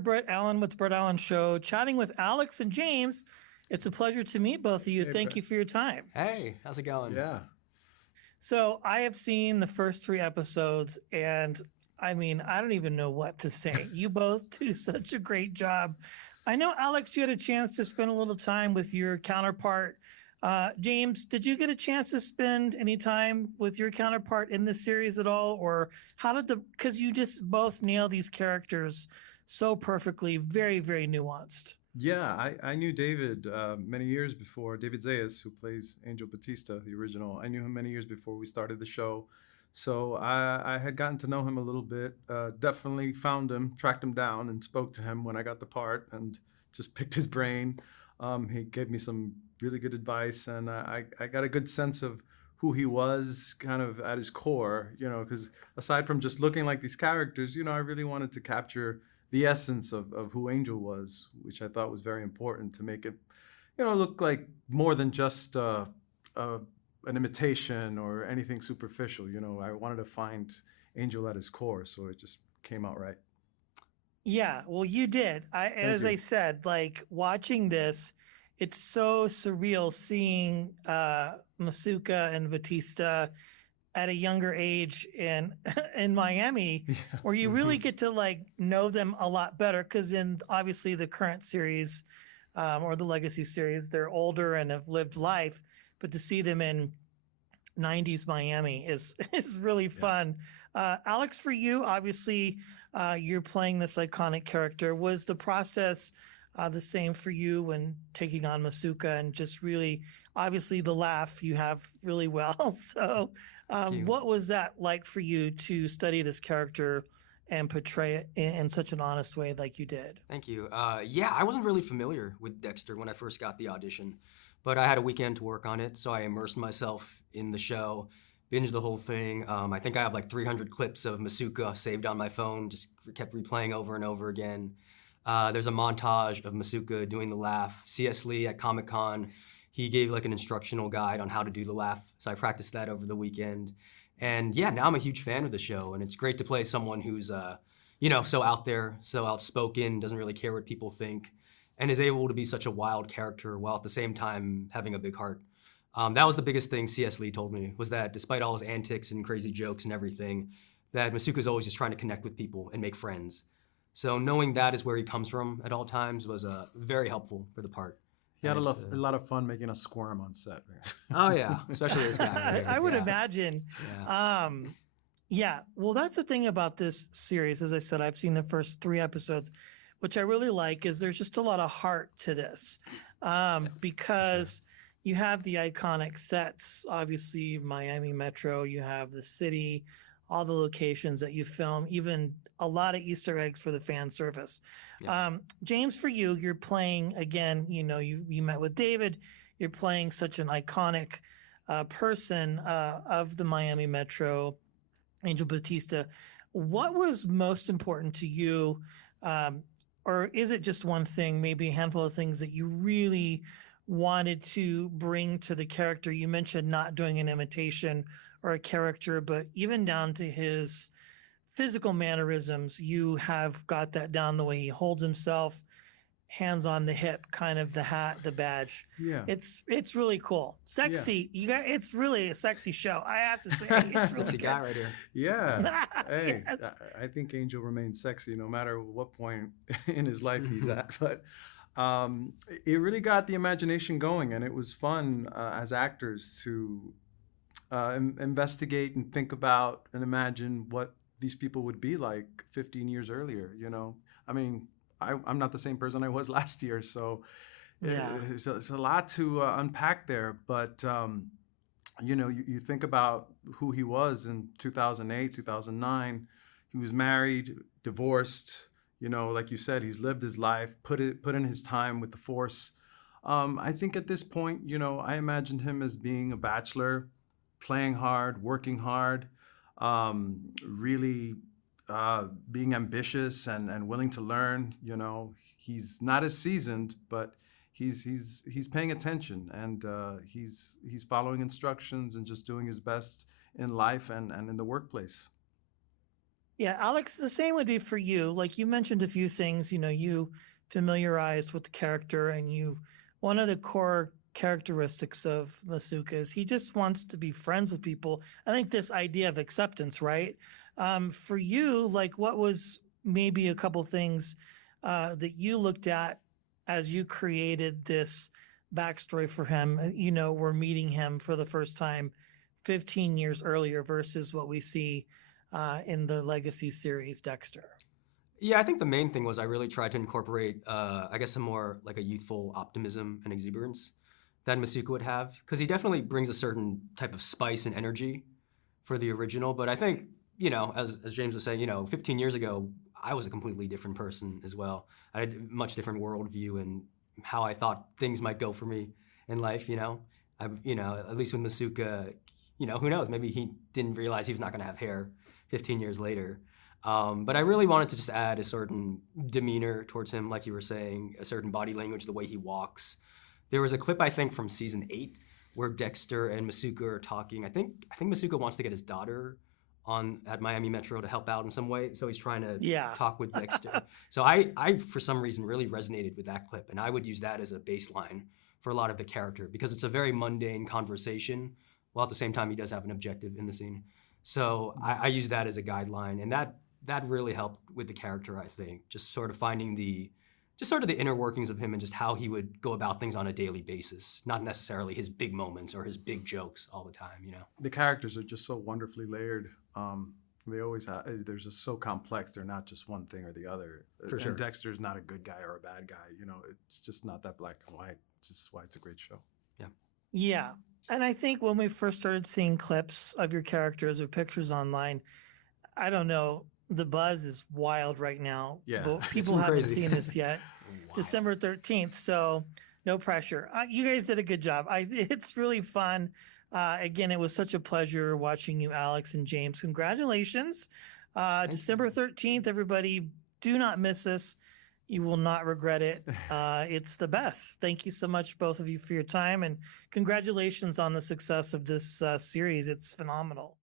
Brett Allan with the Brett Allan Show, chatting with Alex and James. It's a pleasure to meet both of you. Hey, Thank Brett. you for your time. Hey, how's it going? Yeah. So I have seen the first 3 episodes, and I mean, I don't even know what to say. You both do such a great job. I know, Alex, you had a chance to spend a little time with your counterpart. James, did you get a chance to spend any time with your counterpart in this series at all? Or how did because you just both nail these characters so perfectly, very, very nuanced. Yeah, I knew David many years before, David Zayas, who plays Angel Batista, the original. I knew him many years before we started the show. So I had gotten to know him a little bit, definitely found him, tracked him down, and spoke to him when I got the part and just picked his brain. He gave me some really good advice, and I got a good sense of who he was kind of at his core, because aside from just looking like these characters, I really wanted to capture the essence of who Angel was, which I thought was very important to make it, look like more than just an imitation or anything superficial. I wanted to find Angel at his core, so it just came out right. Yeah, well, you did. As I said, like watching this, it's so surreal seeing Masuka and Batista at a younger age in Miami, where you really get to like know them a lot better. Because in obviously the current series or the Legacy series, they're older and have lived life, but to see them in 90s Miami is really fun. Alex, for you, obviously, you're playing this iconic character. Was the process the same for you when taking on Masuka, and just really, obviously, the laugh you have really well. So, what was that like for you to study this character and portray it in such an honest way like you did? Thank you. Yeah, I wasn't really familiar with Dexter when I first got the audition, but I had a weekend to work on it, so I immersed myself in the show, binged the whole thing. I think I have like 300 clips of Masuka saved on my phone, just kept replaying over and over again. There's a montage of Masuka doing the laugh. C.S. Lee at Comic-Con, he gave like an instructional guide on how to do the laugh, so I practiced that over the weekend. And yeah, now I'm a huge fan of the show, and it's great to play someone who's, so out there, so outspoken, doesn't really care what people think, and is able to be such a wild character while at the same time having a big heart. That was the biggest thing C.S. Lee told me, was that despite all his antics and crazy jokes and everything, that Masuka's always just trying to connect with people and make friends. So knowing that is where he comes from at all times was very helpful for the part. He had a lot of fun making us squirm on set. Oh yeah, especially this guy. I would imagine. Yeah. Well, that's the thing about this series. As I said, I've seen the first 3 episodes, which I really like, is there's just a lot of heart to this, because you have the iconic sets, obviously Miami Metro, you have the city, all the locations that you film, even a lot of Easter eggs for the fan service. Yeah. James, for you, you're playing, again, you met with David, you're playing such an iconic person of the Miami Metro, Angel Batista. What was most important to you, or is it just one thing, maybe a handful of things that you really wanted to bring to the character? You mentioned not doing an imitation or a character, but even down to his physical mannerisms, you have got that down, the way he holds himself, hands on the hip, kind of the hat, the badge. Yeah. It's really cool. Sexy. Yeah. You got, it's really a sexy show, I have to say. It's really sexy guy right here. Yeah. Hey, Yes. I think Angel remains sexy no matter what point in his life he's at. But it really got the imagination going, and it was fun as actors to investigate and think about and imagine what these people would be like 15 years earlier. I mean, I'm not the same person I was last year, so it's a lot to unpack there. But you think about who he was in 2008, 2009. He was married, divorced. Like you said, he's lived his life, put in his time with the Force. I think at this point, I imagined him as being a bachelor, playing hard, working hard, really being ambitious and willing to learn. He's not as seasoned, but he's paying attention, and he's following instructions and just doing his best in life and in the workplace. Yeah, Alex, the same would be for you. Like you mentioned a few things, you familiarized with the character, and one of the core characteristics of Masuka is he just wants to be friends with people. I think this idea of acceptance, right? For you, like what was maybe a couple things that you looked at as you created this backstory for him? We're meeting him for the first time 15 years earlier versus what we see in the Legacy series, Dexter. Yeah, I think the main thing was I really tried to incorporate, I guess, a more like a youthful optimism and exuberance that Masuka would have, because he definitely brings a certain type of spice and energy for the original. But I think, as James was saying, 15 years ago, I was a completely different person as well. I had a much different worldview and how I thought things might go for me in life. At least with Masuka, who knows? Maybe he didn't realize he was not going to have hair 15 years later. But I really wanted to just add a certain demeanor towards him, like you were saying, a certain body language, the way he walks. There was a clip, I think, from season 8 where Dexter and Masuka are talking. I think Masuka wants to get his daughter at Miami Metro to help out in some way, so he's trying to talk with Dexter. So I, for some reason, really resonated with that clip, and I would use that as a baseline for a lot of the character, because it's a very mundane conversation, while at the same time he does have an objective in the scene. So I use that as a guideline, and that really helped with the character, I think, just sort of finding the inner workings of him and just how he would go about things on a daily basis, not necessarily his big moments or his big jokes all the time. The characters are just so wonderfully layered. They always have, they're just so complex. They're not just one thing or the other. For sure. And Dexter's not a good guy or a bad guy. It's just not that black and white. It's just why it's a great show. Yeah. Yeah. And I think when we first started seeing clips of your characters or pictures online, I don't know, the buzz is wild right now. Yeah. But people been haven't crazy. seen this yet. Wow. December 13th. So no pressure. You guys did a good job. It's really fun. Again, it was such a pleasure watching you, Alex and James. Congratulations. December 13th, everybody, do not miss this. You will not regret it. It's the best. Thank you so much, both of you, for your time. And congratulations on the success of this series. It's phenomenal.